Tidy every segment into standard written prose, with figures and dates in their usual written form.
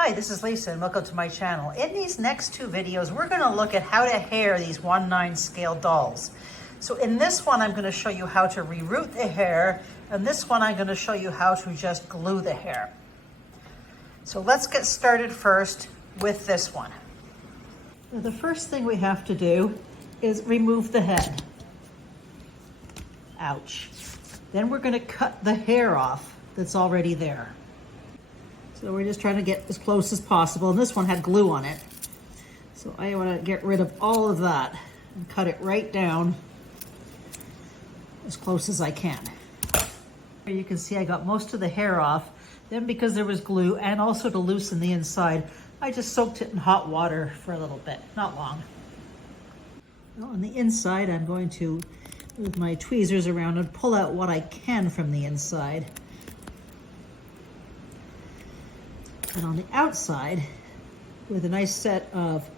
Hi, this is Lisa and welcome to my channel. In these next two videos, we're going to look at how to hair these 1/9 scale dolls. So in this one, I'm going to show you how to reroot the hair, and this one I'm going to show you how to just glue the hair. So let's get started first with this one. Now, the first thing we have to do is remove the head. Ouch. Then we're going to cut the hair off that's already there. So we're just trying to get as close as possible. And this one had glue on it. So I want to get rid of all of that and cut it right down as close as I can. Here you can see I got most of the hair off. Then because there was glue and also to loosen the inside, I just soaked it in hot water for a little bit, not long. Now on the inside, I'm going to, with my tweezers around, and pull out what I can from the inside. And on the outside, with a nice set of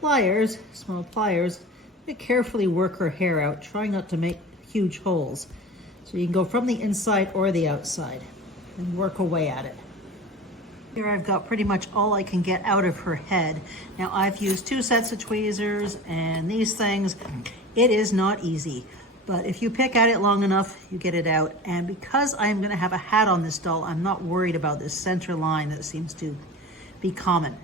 pliers, small pliers, I carefully work her hair out, trying not to make huge holes. So you can go from the inside or the outside and work away at it. Here I've got pretty much all I can get out of her head. Now I've used 2 sets of tweezers and these things. It is not easy, but if you pick at it long enough, you get it out. And because I'm gonna have a hat on this doll, I'm not worried about this center line that seems to be common.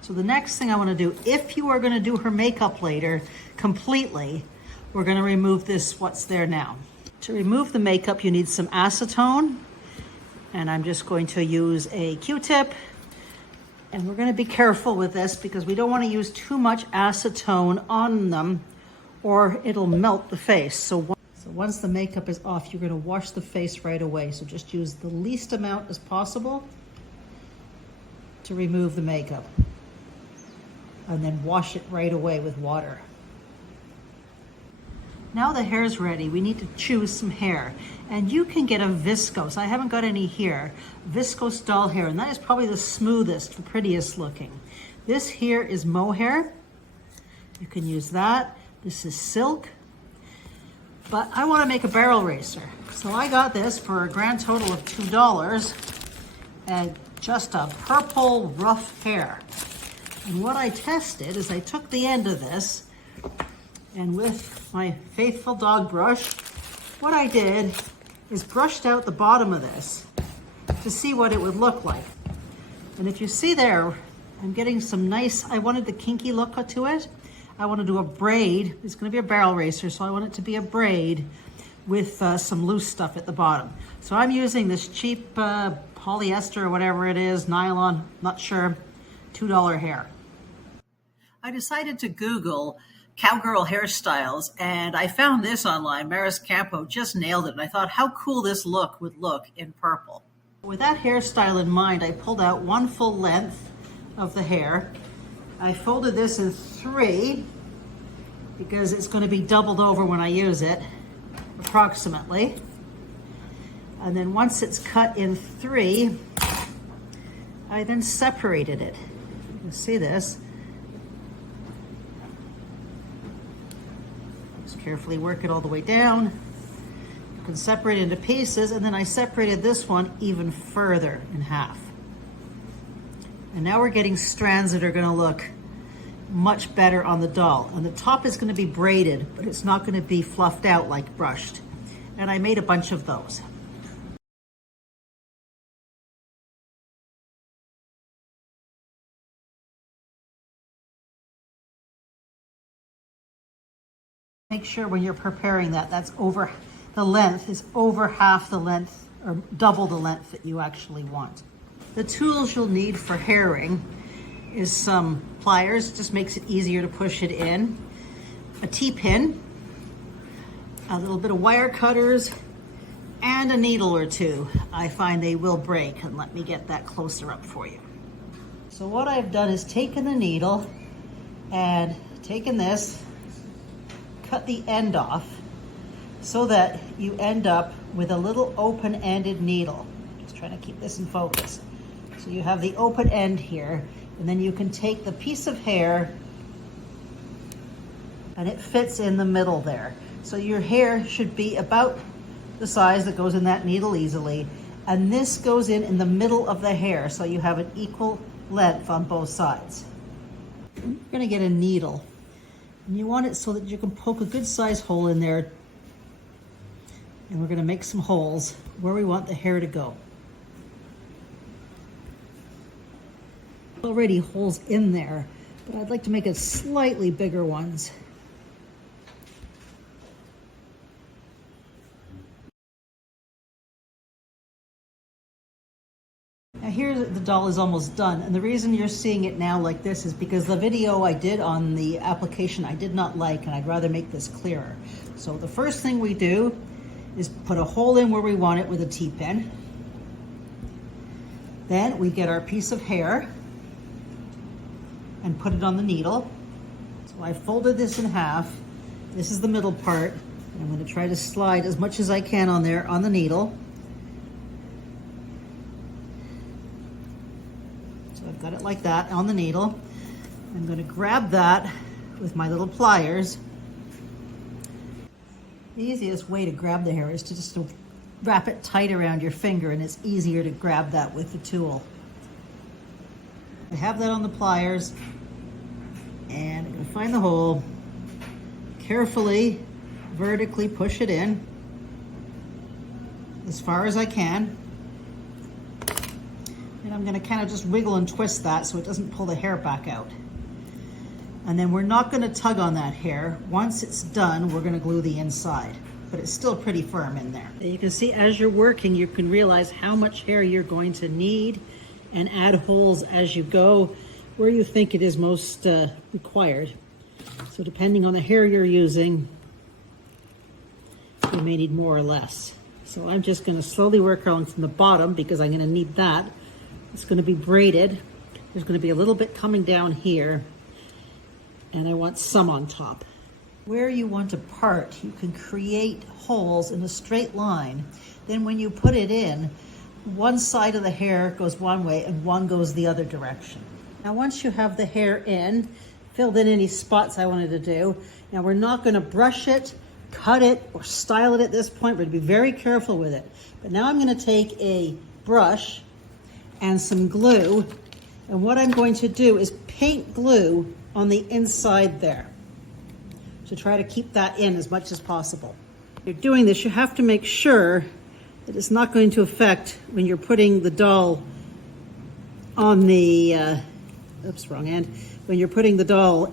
So the next thing I wanna do, if you are gonna do her makeup later completely, we're gonna remove this, what's there now. To remove the makeup, you need some acetone. And I'm just going to use a Q-tip. And we're gonna be careful with this because we don't wanna use too much acetone on them or it'll melt the face. So once the makeup is off, you're gonna wash the face right away. So just use the least amount as possible to remove the makeup. And then wash it right away with water. Now the hair's ready, we need to choose some hair. And you can get a viscose, I haven't got any here, viscose doll hair, and that is probably the smoothest, the prettiest looking. This here is mohair. You can use that. This is silk. But I want to make a barrel racer. So I got this for a grand total of $2 and just a purple rough hair. And what I tested is I took the end of this and with my faithful dog brush, what I did is brushed out the bottom of this to see what it would look like. And if you see there, I'm getting some nice, I wanted the kinky look to it. I want to do a braid. It's going to be a barrel racer, so I want it to be a braid with some loose stuff at the bottom. So I'm using this cheap polyester or whatever it is, nylon, not sure, $2 hair. I decided to Google cowgirl hairstyles, and I found this online. Maris Campo just nailed it, and I thought how cool this look would look in purple. With that hairstyle in mind, I pulled out 1 full length of the hair. I folded this in 3 because it's going to be doubled over when I use it, approximately. And then once it's cut in 3, I then separated it. You can see this. Carefully work it all the way down. You can separate it into pieces, and then I separated this one even further in half. And now we're getting strands that are going to look much better on the doll. And the top is going to be braided, but it's not going to be fluffed out like brushed. And I made a bunch of those. Make sure when you're preparing that, that's over, the length is over half the length or double the length that you actually want. The tools you'll need for hairing is some pliers, just makes it easier to push it in, a T-pin, a little bit of wire cutters, and a needle or 2. I find they will break, and let me get that closer up for you. So what I've done is taken the needle and taken this, cut the end off so that you end up with a little open-ended needle. Just trying to keep this in focus. So you have the open end here, and then you can take the piece of hair and it fits in the middle there. So your hair should be about the size that goes in that needle easily. And this goes in the middle of the hair, so you have an equal length on both sides. You're gonna get a needle, and you want it so that you can poke a good size hole in there. And we're gonna make some holes where we want the hair to go. Already holes in there, but I'd like to make it slightly bigger ones. Now here the doll is almost done, and the reason you're seeing it now like this is because the video I did on the application I did not like, and I'd rather make this clearer. So the first thing we do is put a hole in where we want it with a T-pin. Then we get our piece of hair and put it on the needle. So I folded this in half. This is the middle part. And I'm going to try to slide as much as I can on there on the needle. So I've got it like that on the needle. I'm going to grab that with my little pliers. The easiest way to grab the hair is to just wrap it tight around your finger, and it's easier to grab that with the tool. I have that on the pliers, and I'm going to find the hole, carefully, vertically push it in as far as I can. And I'm going to kind of just wiggle and twist that so it doesn't pull the hair back out. And then we're not going to tug on that hair. Once it's done, we're going to glue the inside, but it's still pretty firm in there. You can see as you're working, you can realize how much hair you're going to need and add holes as you go where you think it is most required. So depending on the hair you're using, you may need more or less. So I'm just going to slowly work along from the bottom because I'm going to need that. It's going to be braided. There's going to be a little bit coming down here, and I want some on top. Where you want to part, you can create holes in a straight line. Then when you put it in, one side of the hair goes one way and one goes the other direction. Now once you have the hair in, filled in any spots I wanted to do, now we're not going to brush it, cut it, or style it at this point. We're going to be very careful with it. But now I'm going to take a brush and some glue, and what I'm going to do is paint glue on the inside there to try to keep that in as much as possible. When you're doing this, you have to make sure that it's not going to affect when you're putting the doll on the, oops, wrong end, when you're putting the doll's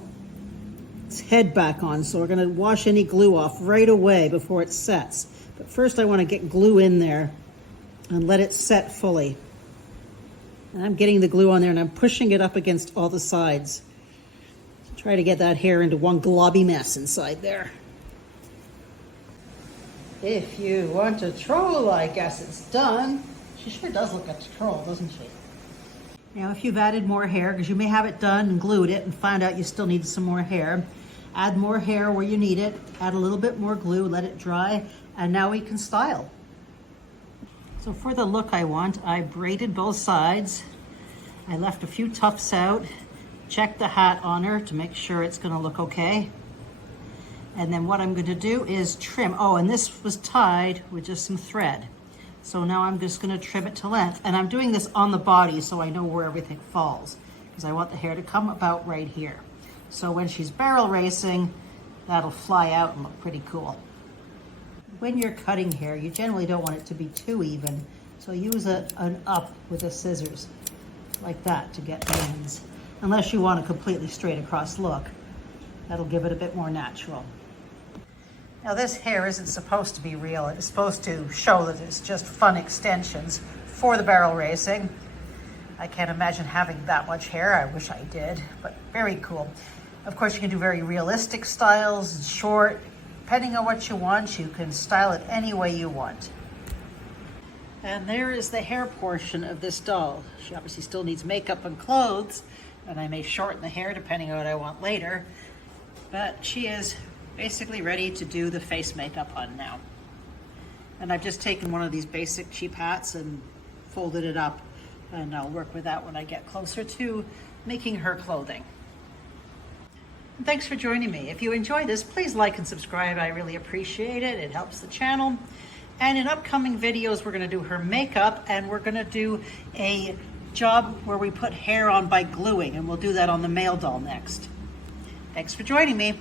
head back on. So we're gonna wash any glue off right away before it sets. But first I wanna get glue in there and let it set fully. And I'm getting the glue on there and I'm pushing it up against all the sides. Try to get that hair into one globby mess inside there. If you want a troll, I guess it's done. She sure does look like a troll, doesn't she? Now, if you've added more hair, because you may have it done and glued it and found out you still need some more hair, add more hair where you need it, add a little bit more glue, let it dry, and now we can style. So for the look I want, I braided both sides. I left a few tufts out. Check the hat on her to make sure it's going to look okay. And then what I'm going to do is trim. Oh, and this was tied with just some thread. So now I'm just going to trim it to length. And I'm doing this on the body so I know where everything falls, because I want the hair to come about right here. So when she's barrel racing, that'll fly out and look pretty cool. When you're cutting hair, you generally don't want it to be too even. So use an up with the scissors like that to get the ends. Unless you want a completely straight across look. That'll give it a bit more natural. Now this hair isn't supposed to be real. It's supposed to show that it's just fun extensions for the barrel racing. I can't imagine having that much hair. I wish I did, but very cool. Of course, you can do very realistic styles, short. Depending on what you want, you can style it any way you want. And there is the hair portion of this doll. She obviously still needs makeup and clothes, and I may shorten the hair depending on what I want later. But she is basically ready to do the face makeup on now. And I've just taken one of these basic cheap hats and folded it up, and I'll work with that when I get closer to making her clothing. And thanks for joining me. If you enjoyed this, please like and subscribe. I really appreciate it. It helps the channel. And in upcoming videos, we're gonna do her makeup, and we're gonna do a job where we put hair on by gluing, and we'll do that on the male doll next. Thanks for joining me.